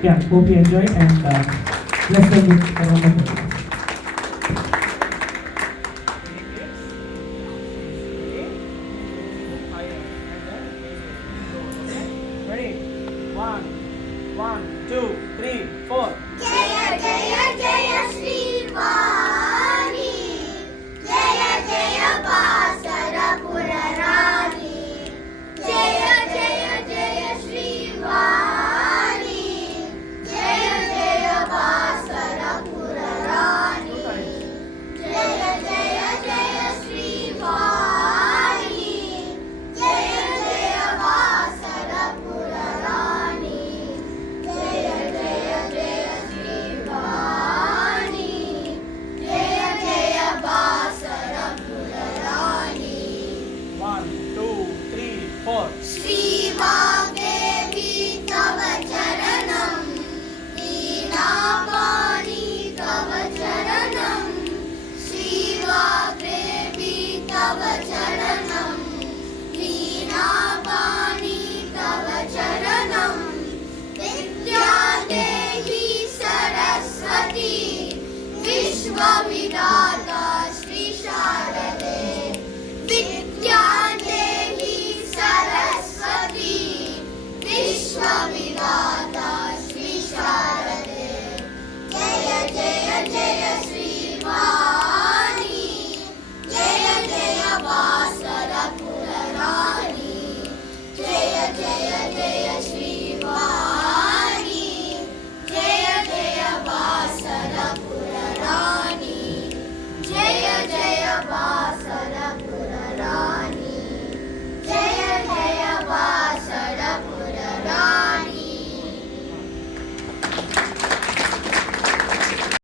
Yeah, hope you enjoy and bless them with a round of applause. Ready? One, one, two, three, four. Jaya Jaya Jaya Shri Vani, Jaya Jaya Basara Purarani, Jaya Jaya Jaya Shri Vani, Jaya Jaya Basara Purarani, Jaya Jaya Jaya Shri Vani, Jaya Jaya Basara Purarani, Jaya Jaya Jaya Shri Vani, Jaya Jaya Basara Purarani. One, two, three, four. Shri Vagdevi Tava Charanam, Veena-pani Tava Charanam, Shri Vagdevi Tava Charanam, Veena-pani Tava Charanam, Vidya Dehi Saraswati, Vishwa